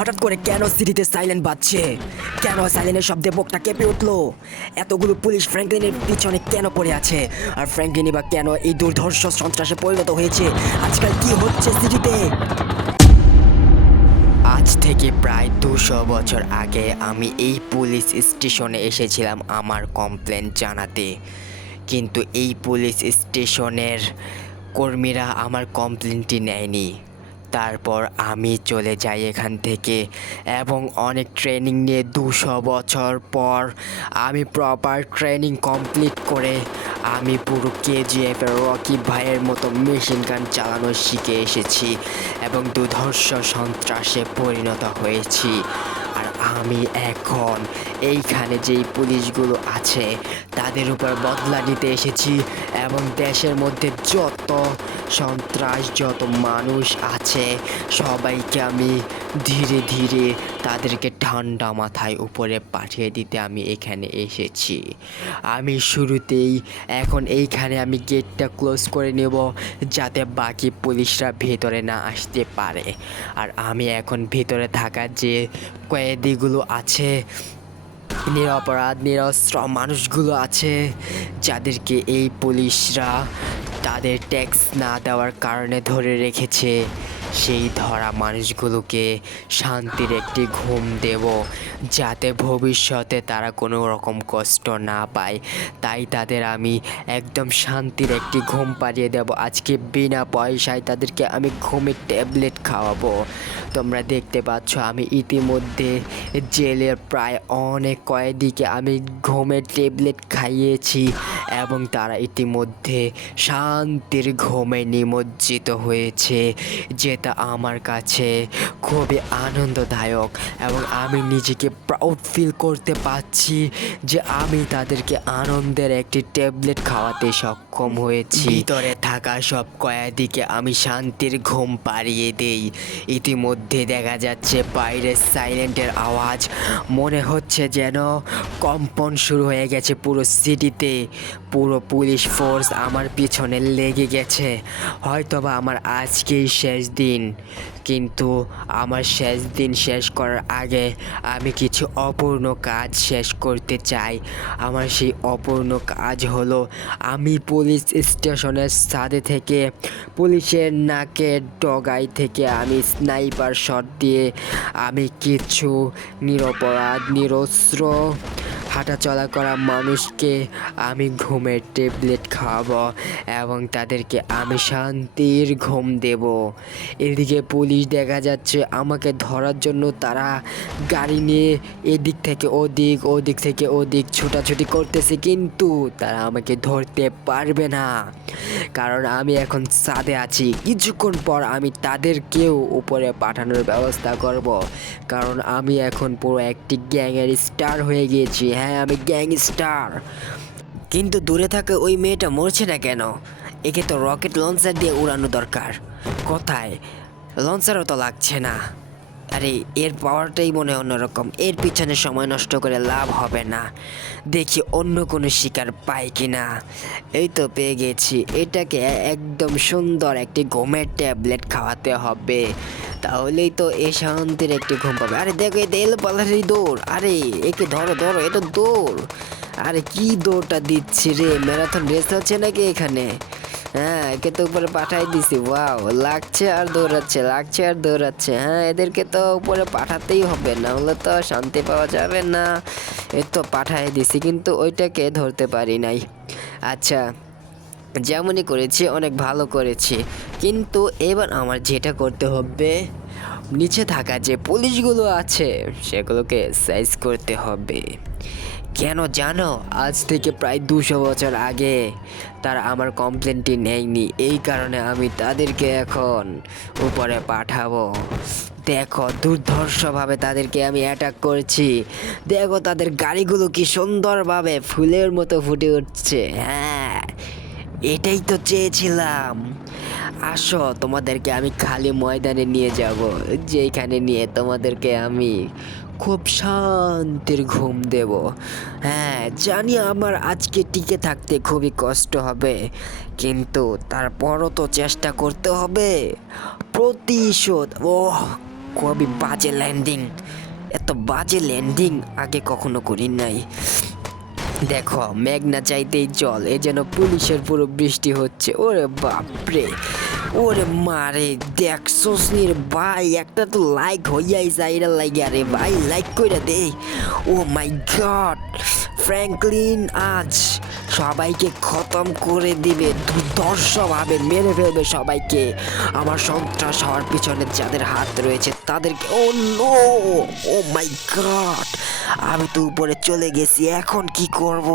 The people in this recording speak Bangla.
হঠাৎ করে কেন সিটিতে সাইলেন্ট বাজছে? কেন সাইলেন্টের শব্দে বুকটা কেঁপে উঠল? এতগুলো পুলিশ ফ্র্যাঙ্কলিনের পিছনে কেন পড়ে আছে? আর ফ্র্যাঙ্কলিনই বা কেন এই দুর্ধর্ষ সন্ত্রাসে পরিণত হয়েছে? আজকাল কি হচ্ছে সিটিতে আজ থেকে প্রায় দুশো বছর আগে আমি এই পুলিশ স্টেশনে এসেছিলাম আমার কমপ্লেন জানাতে। কিন্তু এই পুলিশ স্টেশনের কর্মীরা আমার কমপ্লেনটি নেয়নি। তারপর আমি চলে যাই এখান থেকে এবং অনেক ট্রেনিং নিয়ে দুশো বছর পর আমি প্রপার ট্রেনিং কমপ্লিট করে আমি পুরো কেজিএফ এর রকি ভাইয়ের মতো মেশিন গান চালানো শিখে এসেছি এবং দুধর্ষ সন্ত্রাসে পরিণত হয়েছি। আর আমি এখন এইখানে যেই পুলিশগুলো আছে তাদের উপর বদলা নিতে এসেছি, এবং দেশের মধ্যে যত সন্ত্রাস, যত মানুষ আছে, সবাইকে আমি ধীরে ধীরে তাদেরকে ঠান্ডা মাথায় উপরে পাঠিয়ে দিতে আমি এখানে এসেছি। আমি শুরুতেই এখন এইখানে আমি গেটটা ক্লোজ করে নেব, যাতে বাকি পুলিশরা ভেতরে না আসতে পারে। আর আমি এখন ভেতরে থাকা যে কয়েদিগুলো আছে নিরপরাধ নিরস্ত্র মানুষগুলো আছে যাদেরকে এই পুলিশরা তাদের ট্যাক্স না দেওয়ার কারণে ধরে রেখেছে। সেই ধরা মানুষগুলোকে শান্তির একটি ঘুম দেব, যাতে ভবিষ্যতে তারা কোনো রকম কষ্ট না পায়। তাই তাদের আমি একদম শান্তির একটি ঘুম পাড়িয়ে দেব। আজকে বিনা পয়সায় তাদেরকে আমি ঘুমের ট্যাবলেট খাওয়াবো। তোমরা দেখতে পাচ্ছ, আমি ইতিমধ্যে জেলের প্রায় অনেক কয়েদিকে আমি ঘুমের ট্যাবলেট খাইয়েছি। এবং তারা ইতিমধ্যে শান্তির ঘুমে নিমজ্জিত হয়েছে, যেটা আমার কাছে খুবই আনন্দদায়ক এবং আমি নিজেকে প্রাউড ফিল করতে পারছি যে আমি তাদেরকে আনন্দের একটি ট্যাবলেট খাওয়াতে সক্ষম হয়েছি। ভিতরে থাকা সব কয়েদিকে আমি শান্তির ঘুম পাড়িয়ে দেই। ইতিমধ্যে দেখা যাচ্ছে বাইরে সাইলেন্টের আওয়াজ মনে হচ্ছে যেন কম্পন শুরু হয়ে গেছে পুরো সিটিতে পুরো পুলিশ ফোর্স আমার পিছনে লেগে গেছে। হয়তোবা আমার আজকেই শেষ দিন। কিন্তু আমার শেষ দিন শেষ করার আগে আমি কিছু অপূর্ণ কাজ শেষ করতে চাই। আমার সেই অপূর্ণ কাজ হলো আমি পুলিশ স্টেশনের ছাদে থেকে পুলিশের নাকের ডগাই থেকে আমি স্নাইপার শট দিয়ে আমি কিছু নিরপরাধ, নিরস্ত্র হাঁটাচলা করা মানুষকে আমি ঘুমের ট্যাবলেট খাওয়াবো এবং তাদেরকে আমি শান্তির ঘুম দেব। এদিকে পুলিশ দেখা যাচ্ছে আমাকে ধরার জন্য তারা গাড়ি নিয়ে এদিক থেকে ওদিক ওদিক থেকে ওদিক ছোটাছুটি করতেছে কিন্তু তারা আমাকে ধরতে পারবে না। কারণ আমি এখন ছাদে আছি। কিছুক্ষণ পর আমি তাদেরকেও উপরে পাঠানোর ব্যবস্থা করব। কারণ আমি এখন পুরো একটি গ্যাংয়ের স্টার হয়ে গিয়েছি। হ্যাঁ আমি গ্যাং স্টার কিন্তু দূরে থাকা ওই মেয়েটা মরছে না কেন? একে তো রকেট লঞ্চার দিয়ে উড়ানো দরকার। কোথায়? লঞ্চারও তো লাগছে না। আরে, এর পাওয়ারটাই মনে হয় অন্যরকম। এর পিছনে সময় নষ্ট করে লাভ হবে না। দেখি অন্য কোনো শিকার পাই কি না এই তো পেয়ে গেছি। এটাকে একদম সুন্দর একটি ঘুমের ট্যাবলেট খাওয়াতে হবে। তাহলেই তো এ শান্তির একটি ঘুম পাবে। আরে দেখো, এই তেল পালারি দৌড়। আরে, একে ধরো ধরো, এটা দৌড়। আরে কি দৌড়টা দিচ্ছি রে? ম্যারাথন রেস হচ্ছে নাকি এখানে? হ্যাঁ একে তো উপরে পাঠাই দিছি। ওয়াও, লাগছে আর দৌড়াচ্ছে, লাগছে আর দৌড়াচ্ছে। হ্যাঁ এদেরকে তো উপরে পাঠাতেই হবে না হলে তো শান্তি পাওয়া যাবে না। এ তো পাঠাই দিছি, কিন্তু ওইটাকে ধরতে পারি নাই। আচ্ছা। যেমনই করেছি, অনেক ভালো করেছি। কিন্তু এবার আমার যেটা করতে হবে, নিচে থাকা যে পুলিশগুলো আছে, সেগুলোকে সাইজ করতে হবে। কেন জানো? আজ থেকে প্রায় দুশো বছর আগে তারা আমার কমপ্লেনটি নেয়নি। এই কারণে আমি তাদেরকে এখন উপরে পাঠাবো। দেখো, দুর্ধর্ষভাবে তাদেরকে আমি অ্যাটাক করছি। দেখো, তাদের গাড়িগুলো কি সুন্দরভাবে ফুলের মতো ফুটে উঠছে। হ্যাঁ এটাই তো চেয়েছিলাম। আসো, তোমাদেরকে আমি খালি ময়দানে নিয়ে যাব যেখানে নিয়ে তোমাদেরকে আমি খুব শান্তির ঘুম দেব। হ্যাঁ জানি আমার আজকে টিকে থাকতে খুবই কষ্ট হবে, কিন্তু তারপরও তো চেষ্টা করতে হবে। প্রতিশোধ ও কবি বাজে ল্যান্ডিং এত বাজে ল্যান্ডিং আগে কখনো করি নাই দেখো, মেঘনা চাইতেই জল, এ যেন পুলিশের পুরো বৃষ্টি হচ্ছে। ওরে বাপরে, ওরে মারে দেখ সোসনির ভাই, একটা তো লাইক হইয়াই যাই লাগে আরে ভাই লাইক কইরা দে। ও মাই গড ফ্র্যাঙ্কলিন আজ সবাইকে খতম করে দিবে দুর্ধর্ষভাবে মেরে ফেলবে সবাইকে। আমার সন্ত্রাস হওয়ার পিছনে যাদের হাত রয়েছে, তাদেরকে, ও নো, ও মাই গড, আমি তো উপরে চলে গেছি, এখন কি করব?